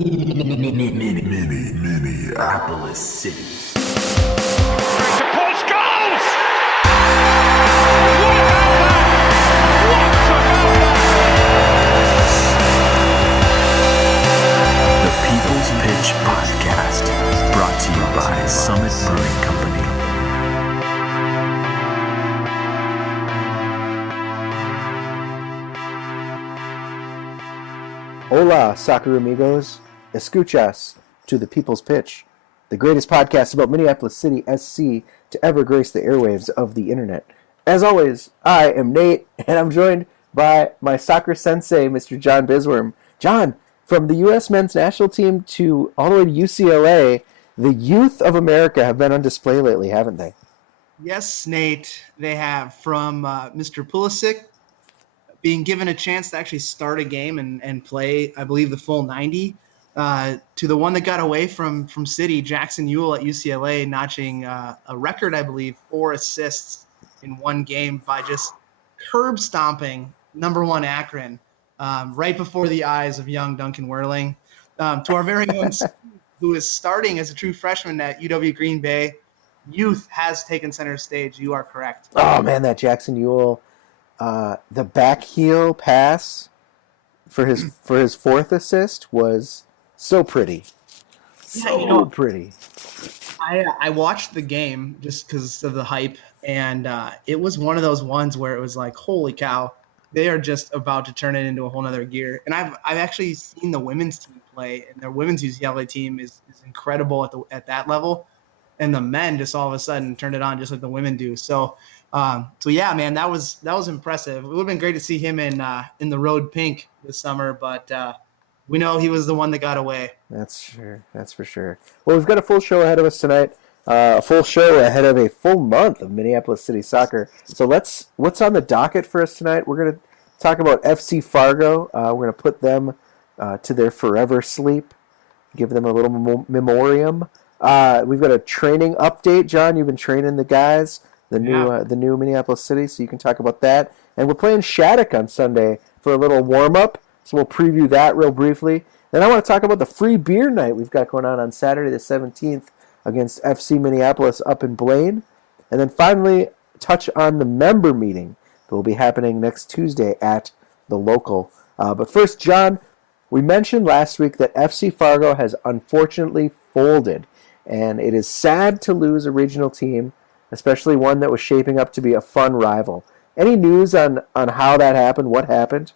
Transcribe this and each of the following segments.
Minneapolis City. To post goals! The People's Pitch Podcast, brought to you by Summit Brewing Company. Hola, soccer amigos. Escuchas to the People's Pitch, the greatest podcast about Minneapolis City SC to ever grace the airwaves of the internet. As always, I am Nate, and I'm joined by my soccer sensei, Mr. John Bisworm. John, from the U.S. men's national team to all the way to UCLA, the youth of America have been on display lately, haven't they? Yes, Nate, they have. From Mr. Pulisic being given a chance to actually start a game and play, I believe, the full 90, to the one that got away from City, Jackson Ewell at UCLA, notching a record, I believe, 4 assists in one game by just curb stomping number 1 Akron right before the eyes of young Duncan Whirling. To our very own Steve, who is starting as a true freshman at UW Green Bay. Youth has taken center stage. You are correct. Oh, man, that Jackson Ewell, the back heel pass for his 4th assist was so pretty. So pretty. I watched the game just because of the hype, and it was one of those ones where it was like, holy cow, they are just about to turn it into a whole nother gear. And I've actually seen the women's team play, and their women's UCLA team is incredible at that level. And the men just all of a sudden turned it on just like the women do. So yeah, man, that was impressive. It would have been great to see him in the road pink this summer, but we know he was the one that got away. That's for sure. Well, we've got a full show ahead of us tonight. A full show ahead of a full month of Minneapolis City soccer. So what's on the docket for us tonight? We're going to talk about FC Fargo. We're going to put them to their forever sleep, give them a little memoriam. We've got a training update. John, you've been training the guys, the new Minneapolis City, so you can talk about that. And we're playing Shattuck on Sunday for a little warm-up, so we'll preview that real briefly. Then I want to talk about the free beer night we've got going on Saturday the 17th against FC Minneapolis up in Blaine. And then finally, touch on the member meeting that will be happening next Tuesday at the local. But first, John, we mentioned last week that FC Fargo has unfortunately folded. And it is sad to lose a regional team, especially one that was shaping up to be a fun rival. Any news on how that happened? What happened?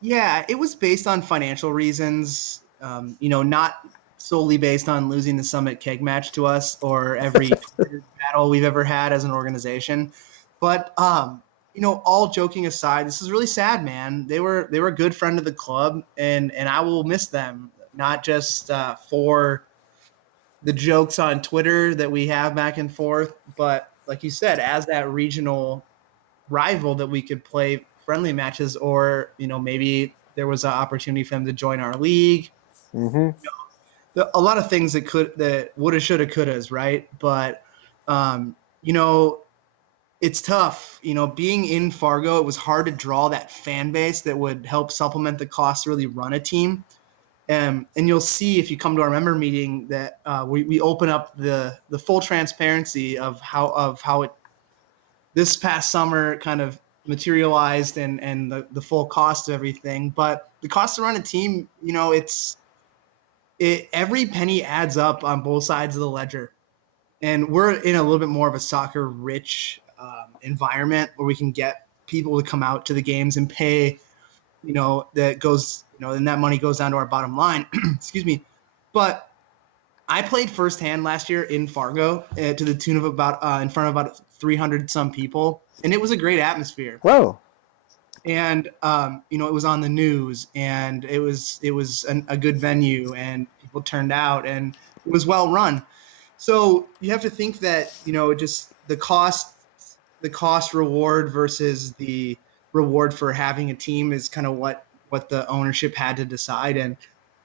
Yeah, it was based on financial reasons, not solely based on losing the Summit keg match to us or every battle we've ever had as an organization. But, all joking aside, this is really sad, man. They were a good friend of the club, and I will miss them, not just for the jokes on Twitter that we have back and forth, but like you said, as that regional rival that we could play friendly matches, or maybe there was an opportunity for them to join our league. Mm-hmm. A lot of things that woulda, shoulda, couldas, right? But it's tough. Being in Fargo, it was hard to draw that fan base that would help supplement the cost to really run a team. And you'll see if you come to our member meeting that we open up the full transparency of how it this past summer kind of materialized and the full cost of everything. But the cost to run a team, every penny adds up on both sides of the ledger. And we're in a little bit more of a soccer rich environment where we can get people to come out to the games and pay, that goes, and that money goes down to our bottom line. Excuse me. But I played firsthand last year in Fargo to the tune of about in front of about 300 some people, and it was a great atmosphere. Whoa. And it was on the news, and it was a good venue, and people turned out, and it was well run. So you have to think that just the cost reward versus the reward for having a team is kind of what the ownership had to decide, and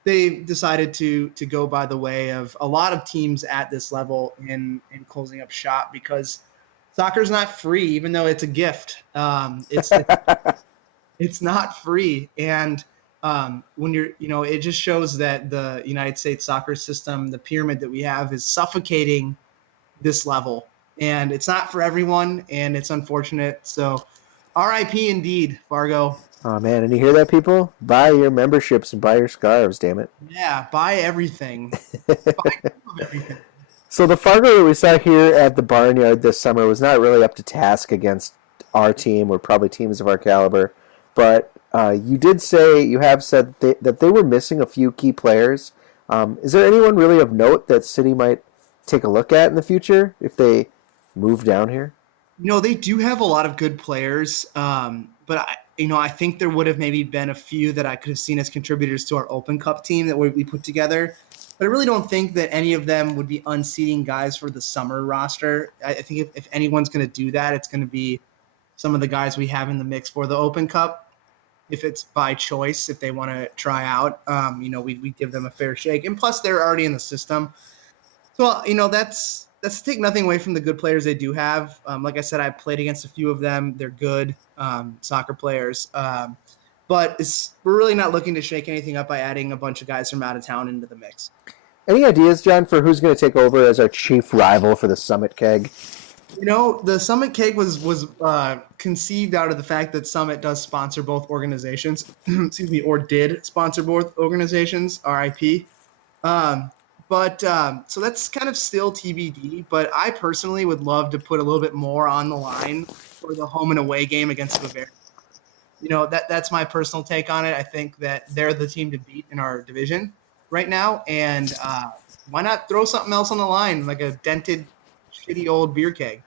they decided to go by the way of a lot of teams at this level in closing up shop, because soccer's not free, even though it's a gift. It's not free, and when it just shows that the United States soccer system, the pyramid that we have, is suffocating this level, and it's not for everyone, and it's unfortunate. So, R.I.P. indeed, Fargo. Oh man, and you hear that, people? Buy your memberships and buy your scarves, damn it. Yeah, buy everything. Buy everything. So the Fargo that we saw here at the Barnyard this summer was not really up to task against our team, or probably teams of our caliber, but you have said that they were missing a few key players. Is there anyone really of note that City might take a look at in the future if they move down here? They do have a lot of good players, but I think there would have maybe been a few that I could have seen as contributors to our Open Cup team that we put together. But I really don't think that any of them would be unseating guys for the summer roster. I think if anyone's going to do that, it's going to be some of the guys we have in the mix for the Open Cup. If it's by choice, if they want to try out, we give them a fair shake. And plus, they're already in the system. So, that's to take nothing away from the good players they do have. Like I said, I played against a few of them. They're good soccer players. But we're really not looking to shake anything up by adding a bunch of guys from out of town into the mix. Any ideas, John, for who's going to take over as our chief rival for the Summit Keg? The Summit Keg was conceived out of the fact that Summit does sponsor both organizations, excuse me, or did sponsor both organizations, RIP. So that's kind of still TBD, but I personally would love to put a little bit more on the line for the home and away game against Bavaria. That's my personal take on it. I think that they're the team to beat in our division right now, and why not throw something else on the line, like a dented, shitty old beer keg?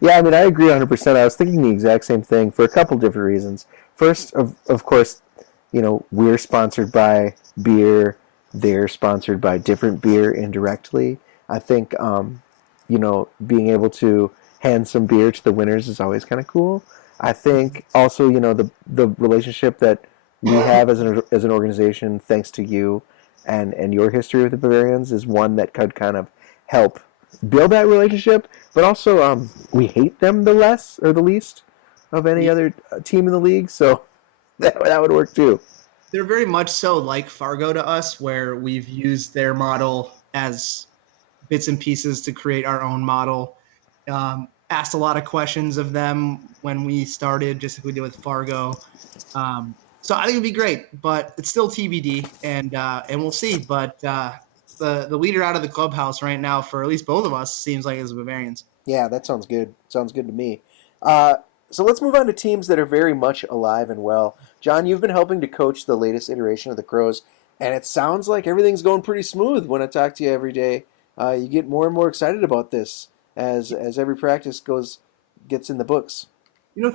Yeah, I agree 100%. I was thinking the exact same thing for a couple different reasons. First, of course, we're sponsored by beer. They're sponsored by different beer indirectly. I think, being able to hand some beer to the winners is always kind of cool. I think also, the relationship that we have as an organization, thanks to you and your history with the Bavarians, is one that could kind of help build that relationship. But also, we hate them the least of any other team in the league, so that would work too. They're very much so like Fargo to us, where we've used their model as bits and pieces to create our own model. Asked a lot of questions of them when we started, just like we did with Fargo. So I think it'd be great, but it's still TBD, and we'll see. But the leader out of the clubhouse right now, for at least both of us, seems like it's the Bavarians. Yeah, that sounds good. Sounds good to me. So let's move on to teams that are very much alive and well. John, you've been helping to coach the latest iteration of the Crows, and it sounds like everything's going pretty smooth when I talk to you every day. You get more and more excited about this as every practice gets in the books.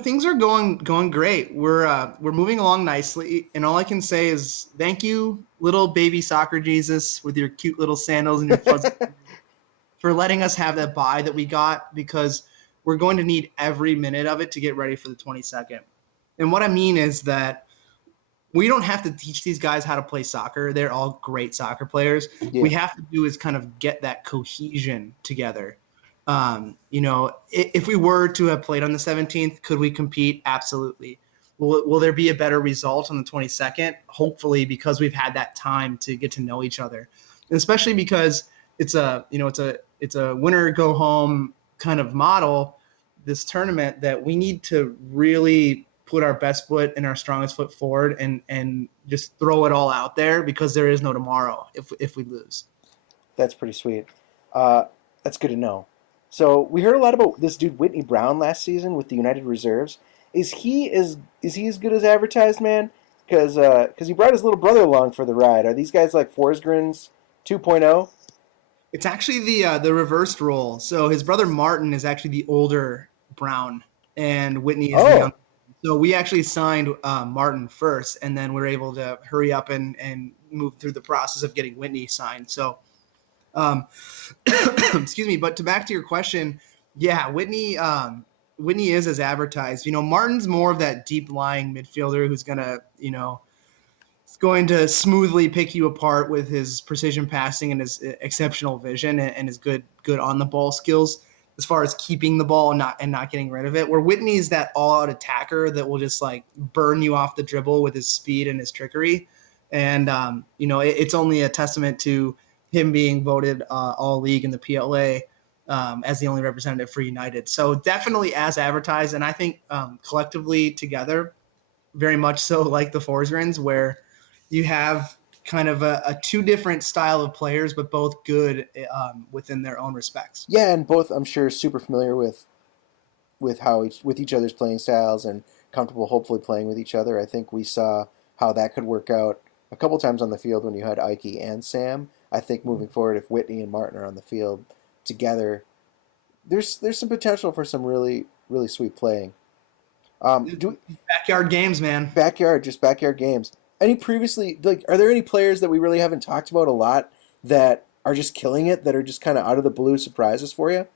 Things are going great. We're moving along nicely, and all I can say is thank you, little baby soccer Jesus, with your cute little sandals and your fuzzy for letting us have that bye that we got, because we're going to need every minute of it to get ready for the 22nd. And what I mean is that we don't have to teach these guys how to play soccer. They're all great soccer players. Yeah. We have to do is kind of get that cohesion together. If we were to have played on the 17th, could we compete? Absolutely. Will there be a better result on the 22nd? Hopefully, because we've had that time to get to know each other, and especially because it's a winner go home kind of model, this tournament, that we need to really put our best foot and our strongest foot forward and just throw it all out there, because there is no tomorrow if we lose. That's pretty sweet. That's good to know. So we heard a lot about this dude Whitney Brown last season with the United Reserves. Is he as good as advertised, man? Because he brought his little brother along for the ride. Are these guys like Forsgren's 2.0? It's actually the reversed role. So his brother Martin is actually the older Brown, and Whitney is the younger. So we actually signed Martin first, and then we were able to hurry up and move through the process of getting Whitney signed. So, excuse me. But back to your question, yeah, Whitney is as advertised. Martin's more of that deep lying midfielder who's going to smoothly pick you apart with his precision passing and his exceptional vision and his good on the ball skills. as far as keeping the ball and not getting rid of it. Where Whitney is that all-out attacker that will just like burn you off the dribble with his speed and his trickery. And it's only a testament to him being voted all league in the PLA as the only representative for United. So definitely as advertised, and I think collectively together, very much so like the Forsgrens, where you have kind of a two different style of players, but both good within their own respects. Yeah, and both I'm sure super familiar with each other's playing styles and comfortable hopefully playing with each other. I think we saw how that could work out a couple times on the field when you had Ike and Sam. I think moving forward, if Whitney and Martin are on the field together, there's some potential for some really, really sweet playing. Backyard games, man. Backyard games. Are there any players that we really haven't talked about a lot that are just killing it, that are just kind of out of the blue surprises for you?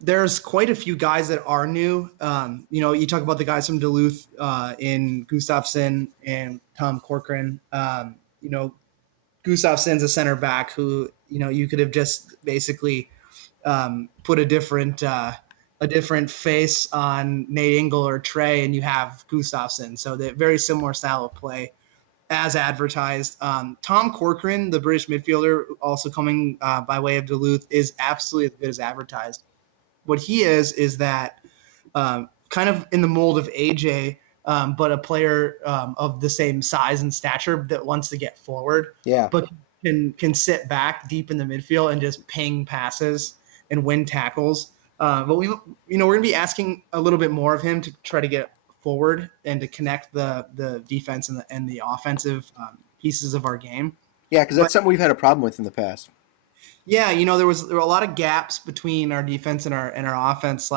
There's quite a few guys that are new. You talk about the guys from Duluth in Gustafsson and Tom Corcoran. Gustafsson's a center back who, you could have just basically put a different face on Nate Engel or Trey, and you have Gustafsson. So they're very similar style of play as advertised. Tom Corcoran, the British midfielder, also coming by way of Duluth, is absolutely as good as advertised. What he is that kind of in the mold of AJ, but a player of the same size and stature that wants to get forward, but can sit back deep in the midfield and just ping passes and win tackles. But we're going to be asking a little bit more of him to try to get forward and to connect the defense and the offensive pieces of our game. Yeah, because that's something we've had a problem with in the past. Yeah, there were a lot of gaps between our defense and our offense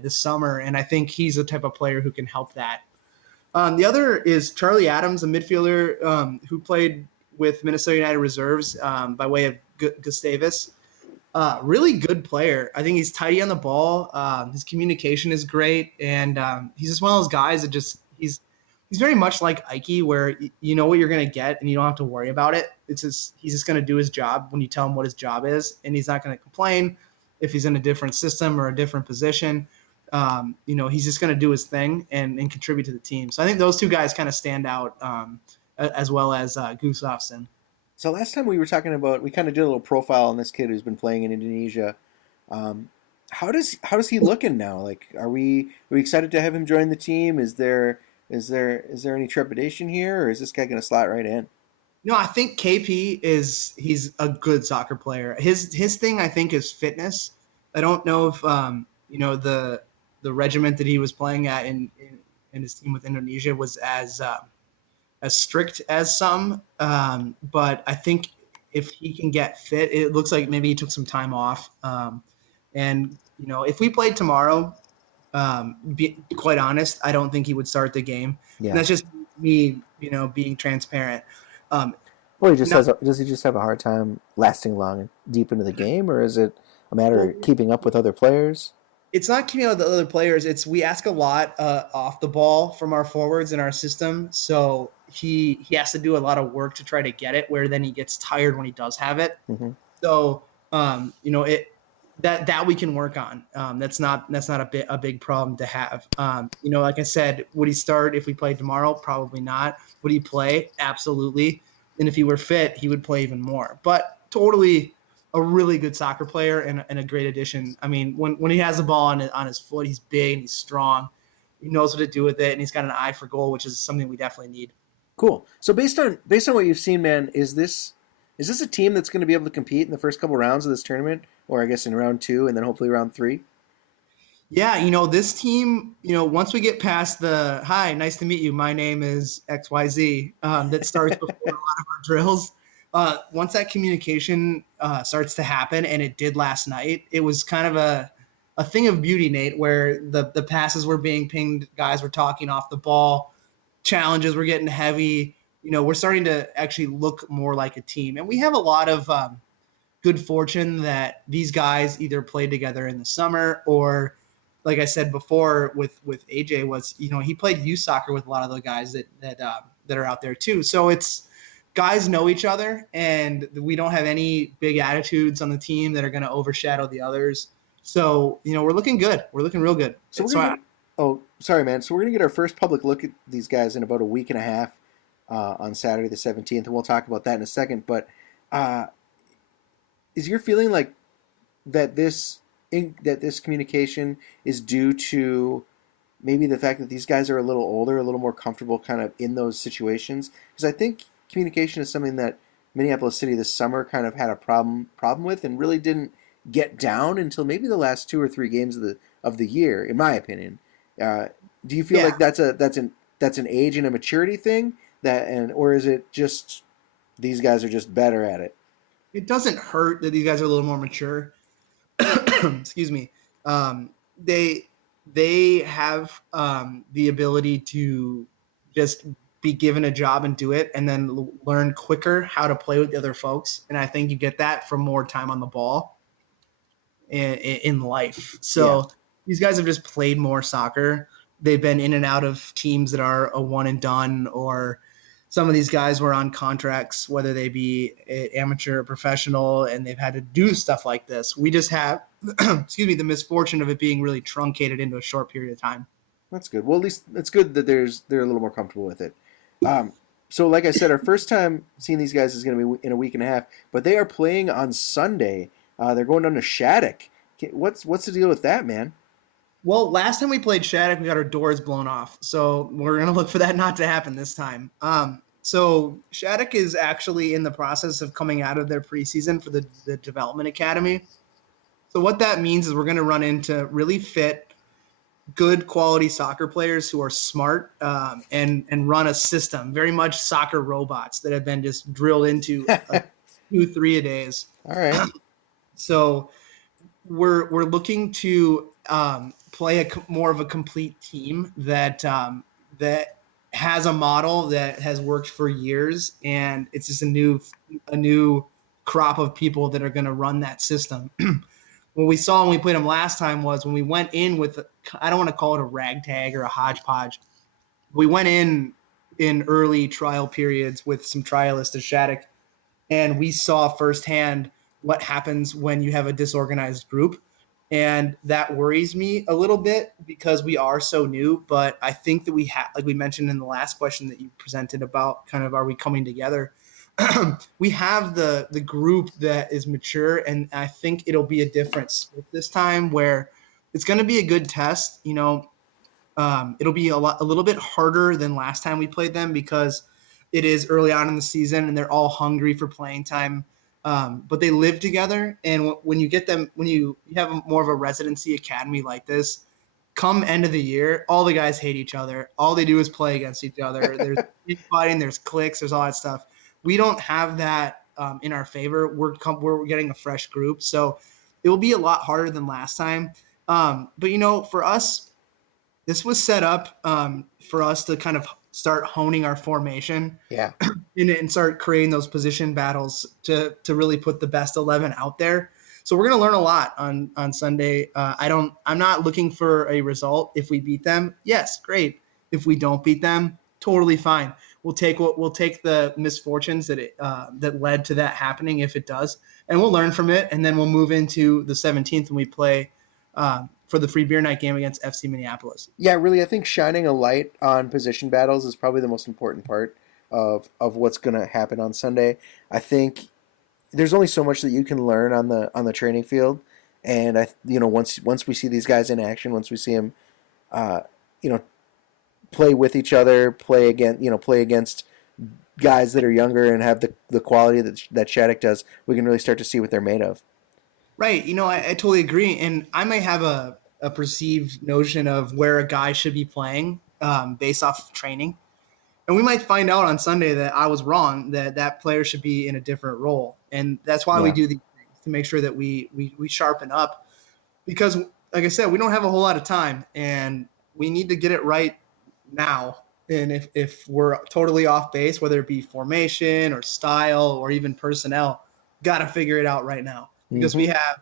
this summer, and I think he's the type of player who can help that. The other is Charlie Adams, a midfielder who played with Minnesota United reserves by way of Gustavus. Really good player. I think he's tidy on the ball. His communication is great, and he's just one of those guys that he's very much like Ike, where you know what you're going to get and you don't have to worry about it. He's just going to do his job when you tell him what his job is, and he's not going to complain if he's in a different system or a different position. He's just going to do his thing and contribute to the team. So I think those two guys kind of stand out as well as Gustafsson. So last time we were talking about, we kind of did a little profile on this kid who's been playing in Indonesia. How does he looking now? Like, are we excited to have him join the team? Is there any trepidation here, or is this guy going to slot right in? No, I think KP he's a good soccer player. His thing, I think, is fitness. I don't know if the regiment that he was playing at in his team with Indonesia was as strict as some, but I think if he can get fit, it looks like maybe he took some time off. And if we played tomorrow, be quite honest, I don't think he would start the game. Yeah. And that's just me, being transparent. Well, does he just have a hard time lasting long and deep into the game, or is it a matter of keeping up with other players? It's not keeping up with the other players. We ask a lot off the ball from our forwards in our system, so he has to do a lot of work to try to get it, where then he gets tired when he does have it. Mm-hmm. So that we can work on. That's not a big problem to have. Like I said, would he start if we played tomorrow? Probably not. Would he play? Absolutely. And if he were fit, he would play even more. But totally a really good soccer player and a great addition. I mean, when he has the ball on his foot, he's big and he's strong. He knows what to do with it, and he's got an eye for goal, which is something we definitely need. Cool. So based on what you've seen, man, is this a team that's going to be able to compete in the first couple rounds of this tournament, or I guess in round 2 and then hopefully round 3? Yeah, this team, once we get past the, hi, nice to meet you, my name is XYZ, that starts before a lot of our drills. Once that communication starts to happen, and it did last night, it was kind of a thing of beauty, Nate, where the passes were being pinged, guys were talking off the ball, challenges were getting heavy. We're starting to actually look more like a team. And we have a lot of good fortune that these guys either played together in the summer, or, like I said before with AJ, was, he played youth soccer with a lot of the guys that are out there too. So it's guys know each other, and we don't have any big attitudes on the team that are going to overshadow the others. So, we're looking good. We're looking real good. So we're gonna sorry, man. So we're gonna get our first public look at these guys in about a week and a half on Saturday the 17th, and we'll talk about that in a second. But is your feeling like that this communication is due to maybe the fact that these guys are a little older, a little more comfortable kind of in those situations? Because I think communication is something that Minneapolis City this summer kind of had a problem with and really didn't get down until maybe the last 2 or 3 games of the year, in my opinion. Do you feel like that's an age and a maturity thing or is it just these guys are just better at it? It doesn't hurt that these guys are a little more mature. Excuse me. They have the ability to just be given a job and do it, and then learn quicker how to play with the other folks. And I think you get that from more time on the ball in life. So these guys have just played more soccer. They've been in and out of teams that are a one and done, or some of these guys were on contracts, whether they be amateur or professional, and they've had to do stuff like this. We just have, the misfortune of it being really truncated into a short period of time. That's good. Well, at least it's good that they're a little more comfortable with it. So like I said, our first time seeing these guys is going to be in a week and a half, but they are playing on Sunday. They're going down to Shattuck. What's the deal with that, man? Well, last time we played Shattuck, we got our doors blown off. So we're going to look for that not to happen this time. So Shattuck is actually in the process of coming out of their preseason for the development academy. So what that means is we're going to run into really fit, good quality soccer players who are smart and run a system, very much soccer robots that have been just drilled into 2-3 a days. All right. So we're looking to play more of a complete team that has a model that has worked for years, and it's just a new crop of people that are going to run that system. What we saw when we played them last time was when we went in with, I don't want to call it a ragtag or a hodgepodge. We went in early trial periods with some trialists at Shattuck, and we saw firsthand what happens when you have a disorganized group. And that worries me a little bit because we are so new. But I think that we have, like we mentioned in the last question that you presented about kind of are we coming together, we have the group that is mature, and I think it'll be a difference this time where it's going to be a good test. It'll be a little bit harder than last time we played them because it is early on in the season and they're all hungry for playing time. But they live together, and when you get them, when you have more of a residency academy like this, come end of the year, all the guys hate each other. All they do is play against each other. There's fighting, there's cliques, there's all that stuff. We don't have that in our favor. We're getting a fresh group, so it will be a lot harder than last time. But for us, this was set up for us to kind of start honing our formation, and start creating those position battles to really put the best 11 out there. So we're going to learn a lot on Sunday. I'm not looking for a result. If we beat them, yes, great. If we don't beat them, totally fine. We'll take the misfortunes that led to that happening if it does, and we'll learn from it. And then we'll move into the 17th when we play for the free beer night game against FC Minneapolis. Yeah, really, I think shining a light on position battles is probably the most important part of what's going to happen on Sunday. I think there's only so much that you can learn on the training field, and once we see these guys in action, once we see them, play with each other, play against guys that are younger and have the quality that Shattuck does, we can really start to see what they're made of. Right. I totally agree. And I may have a perceived notion of where a guy should be playing based off of training. And we might find out on Sunday that I was wrong, that player should be in a different role. And that's why we do these things, to make sure that we sharpen up. Because, like I said, we don't have a whole lot of time, and we need to get it right now. And if we're totally off base, whether it be formation or style or even personnel, got to figure it out right now. Because we have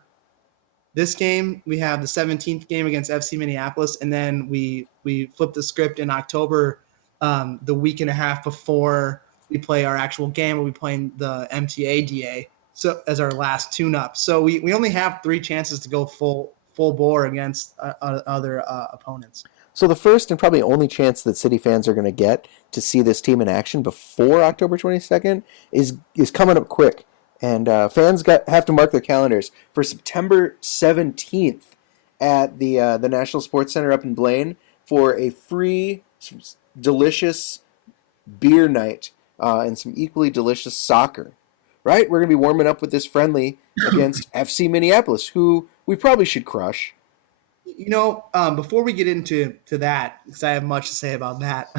this game, we have the 17th game against FC Minneapolis, and then we flip the script in October, the week and a half before we play our actual game. We'll be playing the MTA DA so as our last tune-up. So we only have 3 chances to go full full bore against other opponents. So the first and probably only chance that City fans are going to get to see this team in action before October 22nd is coming up quick. And fans have to mark their calendars for September 17th at the National Sports Center up in Blaine for a free, delicious beer night and some equally delicious soccer. Right? We're going to be warming up with this friendly against FC Minneapolis, who we probably should crush. Before we get into that, because I have much to say about that,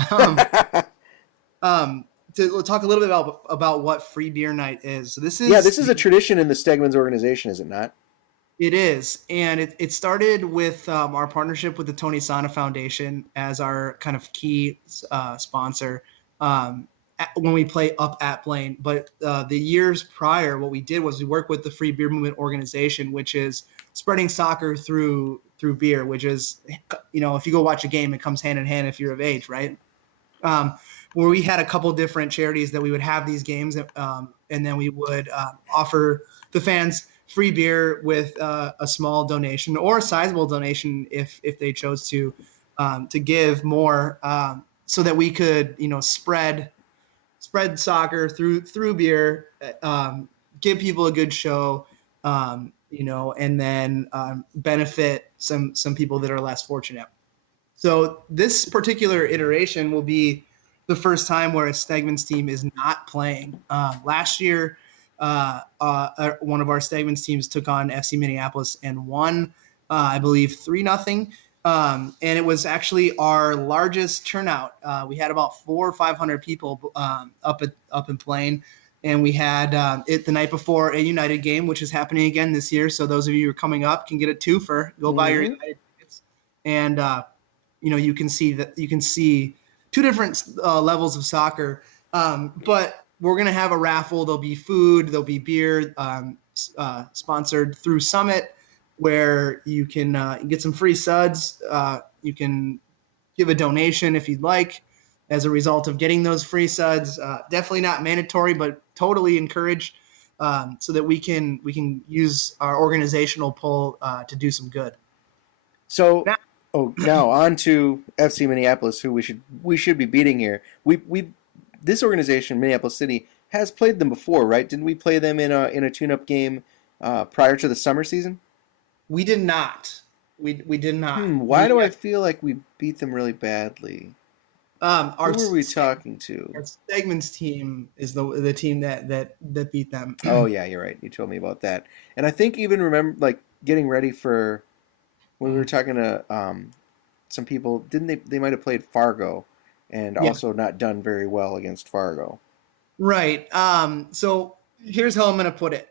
to talk a little bit about what free beer night is. So this is a tradition in the Stegman's organization, is it not? It is, and it started with our partnership with the Tony Sana Foundation as our kind of key sponsor when we play up at Blaine. But the years prior, what we did was we worked with the Free Beer Movement organization, which is spreading soccer through beer, which is, if you go watch a game, it comes hand in hand if you're of age, right? Where we had a couple different charities that we would have these games, and then we would offer the fans free beer with a small donation or a sizable donation if they chose to give more, so that we could spread soccer through beer, give people a good show, and then benefit some people that are less fortunate. So this particular iteration will be the first time where a Stegman's team is not playing. Last year, one of our Stegman's teams took on FC Minneapolis and won, I believe, 3-0. And it was actually our largest turnout. We had about 400 or 500 people up in Blaine. And we had it the night before a United game, which is happening again this year. So those of you who are coming up can get a twofer. Go buy your United tickets, and you can see two different levels of soccer. But we're gonna have a raffle. There'll be food. There'll be beer, sponsored through Summit, where you can get some free suds. You can give a donation if you'd like. As a result of getting those free suds, definitely not mandatory, but totally encouraged, so that we can use our organizational pull to do some good. So, now on to FC Minneapolis, who we should be beating here. This organization, Minneapolis City, has played them before, right? Didn't we play them in a tune-up game prior to the summer season? We did not. We did not. Why do I feel like we beat them really badly? Who were we talking to? Our Stegman's team is the team that beat them. Oh yeah, you're right. You told me about that. And I think even remember getting ready for when we were talking to some people. Didn't they might have played Fargo and also not done very well against Fargo. Right. So here's how I'm going to put it.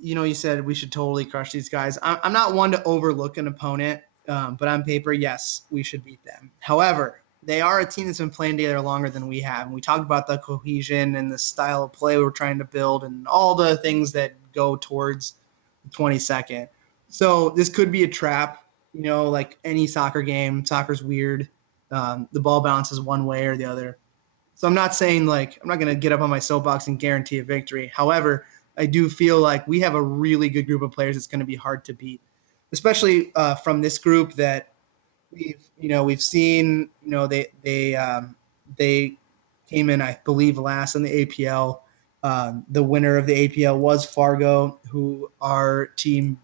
You said we should totally crush these guys. I'm not one to overlook an opponent, but on paper, yes, we should beat them. However, they are a team that's been playing together longer than we have. And we talked about the cohesion and the style of play we're trying to build and all the things that go towards the 22nd. So this could be a trap, like any soccer game. Soccer's weird. The ball bounces one way or the other. So I'm not saying I'm not going to get up on my soapbox and guarantee a victory. However, I do feel like we have a really good group of players that's going to be hard to beat, especially from this group that we've seen. They came in, I believe, last in the APL. The winner of the APL was Fargo, who our team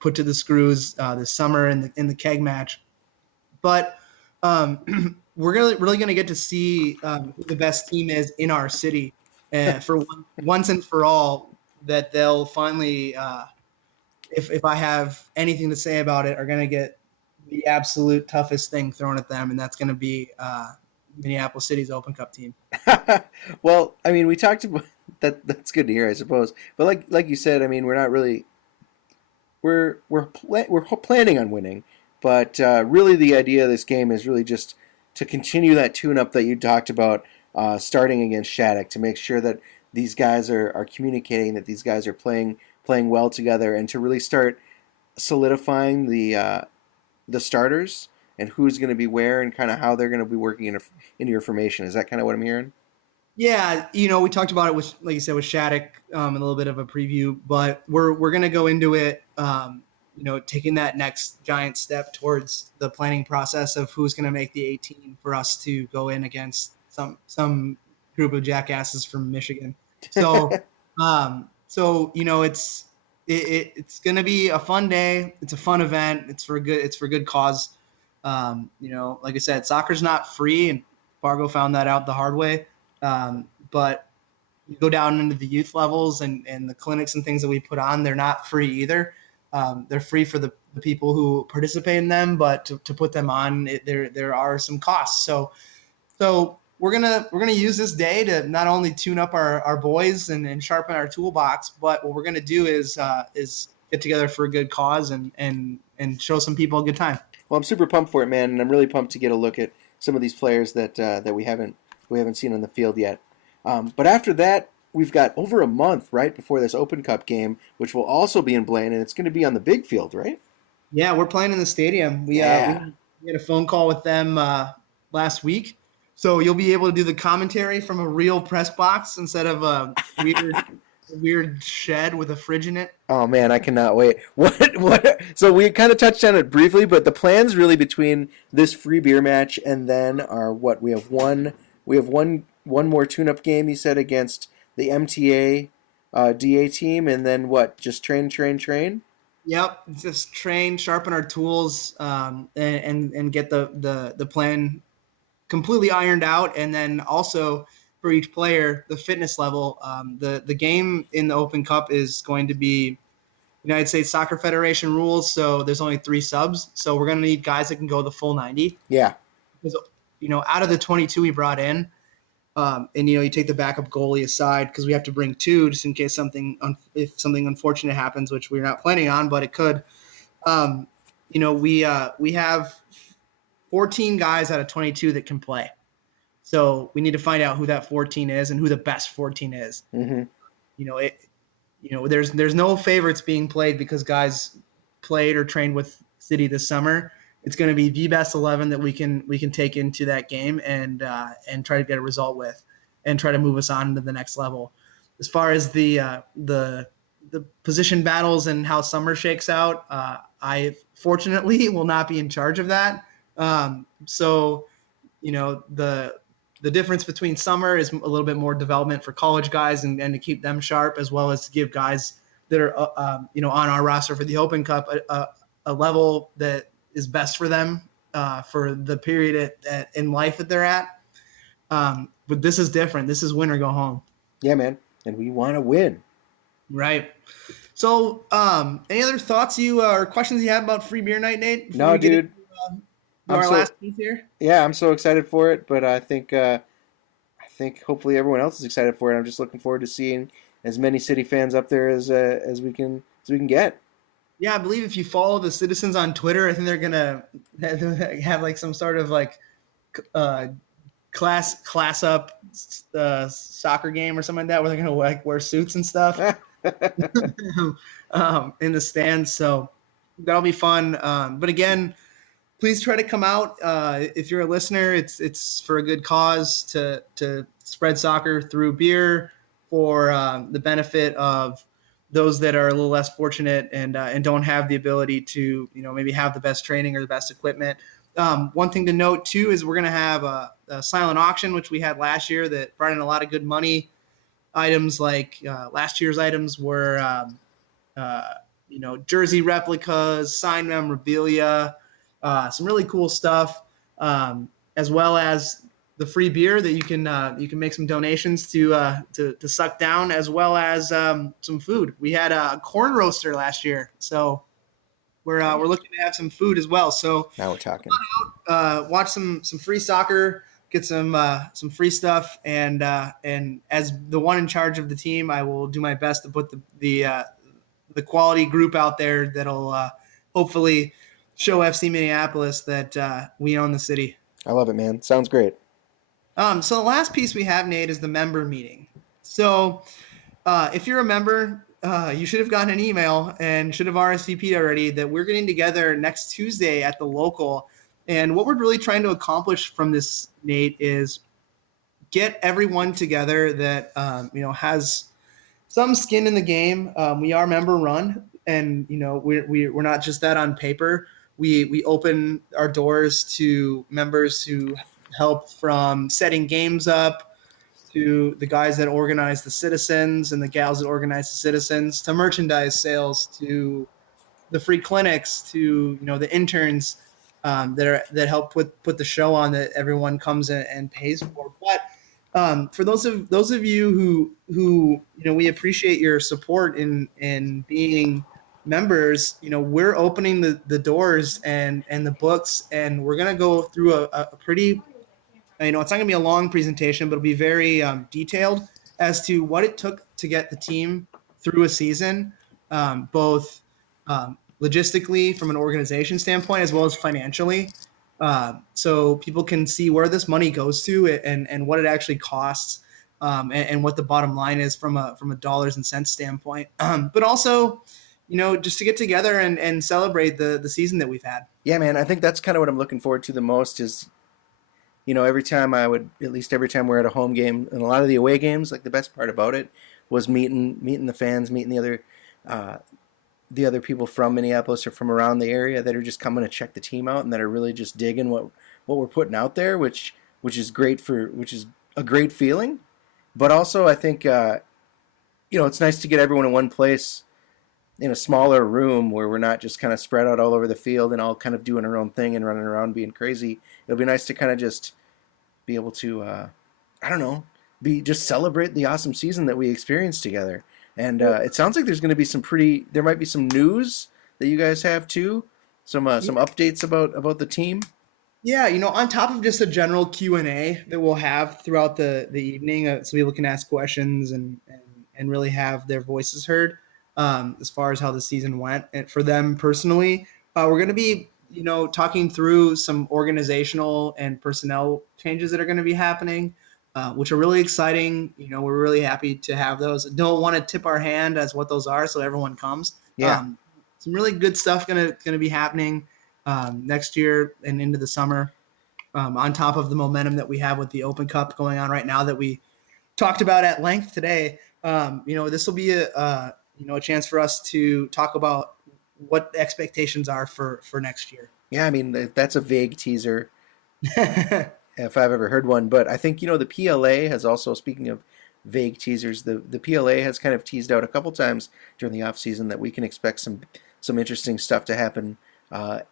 put to the screws this summer in the keg match. But we're really going to get to see who the best team is in our city, for once and for all. That they'll finally, if I have anything to say about it, are going to get the absolute toughest thing thrown at them, and that's going to be Minneapolis City's Open Cup team. Well, I mean, we talked about that. That's good to hear, I suppose. But like you said, I mean, we're not really we're planning on winning, but really the idea of this game is really just to continue that tune-up that you talked about, starting against Shattuck, to make sure that these guys are communicating, that these guys are playing well together, and to really start solidifying the starters and who's going to be where and kind of how they're going to be working into your formation. Is that kind of what I'm hearing? Yeah, we talked about it with, like you said, with Shattuck, a little bit of a preview, but we're going to go into it taking that next giant step towards the planning process of who's going to make the 18 for us to go in against some group of jackasses from Michigan. So, it's going to be a fun day. It's a fun event. It's for good cause. Like I said, soccer's not free, and Fargo found that out the hard way. But you go down into the youth levels and the clinics and things that we put on, they're not free either. They're free for the people who participate in them, but to put them on, there are some costs. So we're gonna use this day to not only tune up our boys and sharpen our toolbox, but what we're gonna do is get together for a good cause and show some people a good time. Well, I'm super pumped for it, man, and I'm really pumped to get a look at some of these players that we haven't seen on the field yet. But after that, we've got over a month right before this Open Cup game, which will also be in Blaine, and it's going to be on the big field, right? Yeah, we're playing in the stadium. We had a phone call with them last week, so you'll be able to do the commentary from a real press box instead of a weird shed with a fridge in it. Oh man, I cannot wait. What? So we kind of touched on it briefly, but the plans really between this free beer match and then are what? We have one more tune-up game, you said, against the MTA DA team, and then what? Just train? Yep, just train, sharpen our tools, and get the plan completely ironed out, and then also for each player, the fitness level. The game in the Open Cup is going to be United States Soccer Federation rules, so there's only 3 subs, so we're going to need guys that can go the full 90. Yeah. Because, out of the 22 we brought in, and you take the backup goalie aside because we have to bring 2 just in case if something unfortunate happens, which we're not planning on, but it could. We have 14 guys out of 22 that can play. So we need to find out who that 14 is and who the best 14 is. Mm-hmm. There's no favorites being played because guys played or trained with City this summer. It's going to be the best 11 that we can take into that game and try to get a result with, and try to move us on to the next level. As far as the position battles and how summer shakes out, I fortunately will not be in charge of that. The difference between summer is a little bit more development for college guys and to keep them sharp, as well as to give guys that are on our roster for the Open Cup a level that is best for them for the period in life that they're at. But this is different. This is win or go home. Yeah, man. And we want to win. Right. So any other thoughts or questions you have about Free Beer Night, Nate? No, dude. Last piece here? Yeah, I'm so excited for it, but I think hopefully everyone else is excited for it. I'm just looking forward to seeing as many City fans up there as we can get. Yeah, I believe if you follow the citizens on Twitter, I think they're gonna have like some sort of like class up soccer game or something like that, where they're gonna like wear suits and stuff in the stands. So that'll be fun. But again, please try to come out. If you're a listener, it's for a good cause to spread soccer through beer for the benefit of those that are a little less fortunate and don't have the ability to, maybe have the best training or the best equipment. One thing to note too is we're going to have a silent auction, which we had last year, that brought in a lot of good money. Items like last year's items were, jersey replicas, signed memorabilia, some really cool stuff, as well as the free beer that you can make some donations to suck down, as well as some food. We had a corn roaster last year, so we're looking to have some food as well. So now we're talking. Watch some free soccer, get some free stuff, and as the one in charge of the team, I will do my best to put the quality group out there that'll hopefully show FC Minneapolis that we own the city. I love it, man. Sounds great. So the last piece we have, Nate, is the member meeting. So if you're a member, you should have gotten an email and should have RSVP'd already that we're getting together next Tuesday at the local. And what we're really trying to accomplish from this, Nate, is get everyone together that has some skin in the game. We are member run. and we're not just that on paper. We open our doors to members who help, from setting games up to the guys that organize the citizens and the gals that organize the citizens, to merchandise sales, to the free clinics, to the interns that help put the show on that everyone comes in and pays for. But for those of you who we appreciate your support in being members. We're opening the doors and the books, and we're gonna go through a pretty, it's not gonna be a long presentation, but it'll be very detailed as to what it took to get the team through a season, both logistically from an organization standpoint as well as financially, so people can see where this money goes to and what it actually costs, and what the bottom line is from a dollars and cents standpoint, but also just to get together and celebrate the season that we've had. Yeah, man, I think that's kind of what I'm looking forward to the most is, every time we're at a home game and a lot of the away games, like the best part about it was meeting the fans, meeting the other people from Minneapolis or from around the area that are just coming to check the team out and that are really just digging what we're putting out there, which is a great feeling. But also I think, it's nice to get everyone in one place in a smaller room where we're not just kind of spread out all over the field and all kind of doing our own thing and running around being crazy. It'll be nice to kind of just be able to, just celebrate the awesome season that we experienced together. And it sounds like there's going to be there might be some news that you guys have too, some updates about the team. Yeah, on top of just a general Q&A that we'll have throughout the evening, so people can ask questions and really have their voices heard, as far as how the season went. And for them personally, we're going to be, talking through some organizational and personnel changes that are going to be happening, which are really exciting. We're really happy to have those. Don't want to tip our hand as what those are, so everyone comes. Yeah. Some really good stuff gonna be happening next year and into the summer. On top of the momentum that we have with the Open Cup going on right now that we talked about at length today, this will be a chance for us to talk about what the expectations are for next year. Yeah, I mean, that's a vague teaser. If I've ever heard one, but I think, the PLA has also, speaking of vague teasers, the PLA has kind of teased out a couple times during the off season that we can expect some interesting stuff to happen,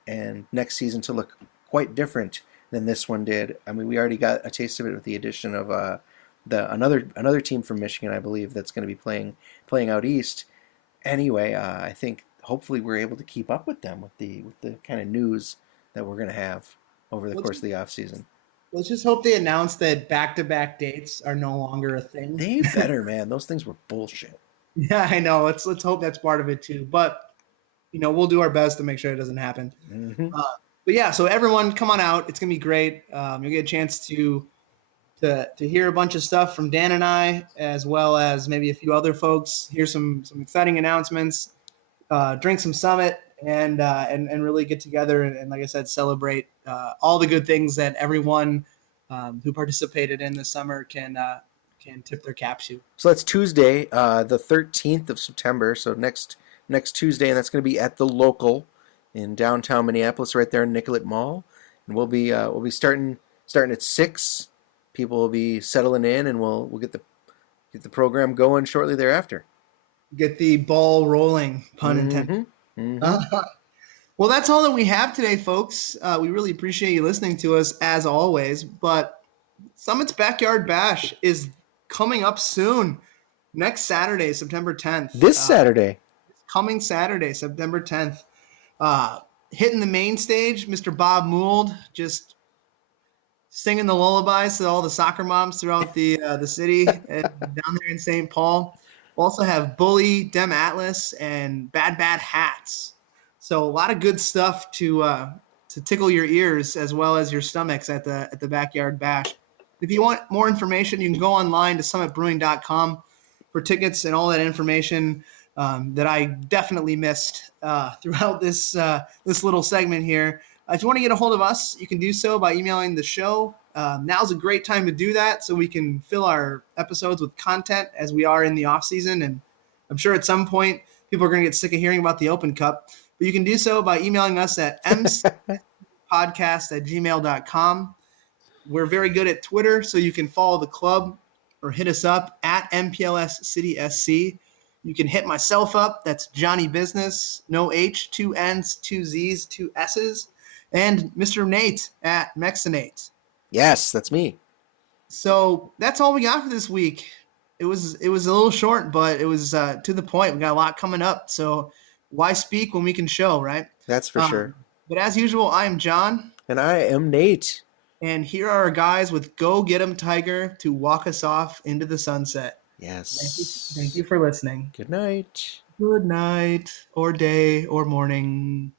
and next season to look quite different than this one did. I mean, we already got a taste of it with the addition of another team from Michigan, I believe, that's going to be playing out east. Anyway, I think hopefully we're able to keep up with them with the kind of news that we're going to have over the course of the off season. Let's just hope they announce that back-to-back dates are no longer a thing. They better, man. Those things were bullshit. Yeah, I know. Let's hope that's part of it too. But we'll do our best to make sure it doesn't happen. Mm-hmm. But yeah, so everyone, come on out. It's gonna be great. You'll get a chance to hear a bunch of stuff from Dan and I, as well as maybe a few other folks. Hear some exciting announcements. Drink some Summit. And really get together and like I said, celebrate all the good things that everyone who participated in this summer can tip their cap to. So that's Tuesday, the 13th of September. So next Tuesday, and that's going to be at the Local in downtown Minneapolis, right there in Nicollet Mall. And we'll be starting at 6. People will be settling in, and we'll get the program going shortly thereafter. Get the ball rolling, pun intended. Mm-hmm. Well, that's all that we have today, folks. We really appreciate you listening to us as always. But Summit's Backyard Bash is coming up soon. Next Saturday, September 10th. This Saturday. Coming Saturday, September 10th. Hitting the main stage, Mr. Bob Mould just singing the lullabies to all the soccer moms throughout the city and down there in St. Paul. We'll also have Bully, Dem Atlas, and Bad Hats. So a lot of good stuff to tickle your ears as well as your stomachs at the Backyard Bash. If you want more information, you can go online to summitbrewing.com for tickets and all that information that I definitely missed throughout this little segment here. If you want to get a hold of us, you can do so by emailing the show. Now's a great time to do that so we can fill our episodes with content as we are in the off season. And I'm sure at some point People are going to get sick of hearing about the Open Cup. But you can do so by emailing us at mcpodcast@gmail.com. We're very good at Twitter, so you can follow the club or hit us up at MPLS City SC. You can hit myself up. That's Johnny Business. No H, 2 N's, 2 Z's, 2 S's. And Mr. Nate at Mexinate. Yes, that's me. So that's all we got for this week. It was a little short, but it was to the point. We got a lot coming up. So why speak when we can show, right? That's for sure. But as usual, I am John. And I am Nate. And here are our guys with Go Get 'em Tiger to walk us off into the sunset. Yes. Thank you for listening. Good night. Good night, or day, or morning.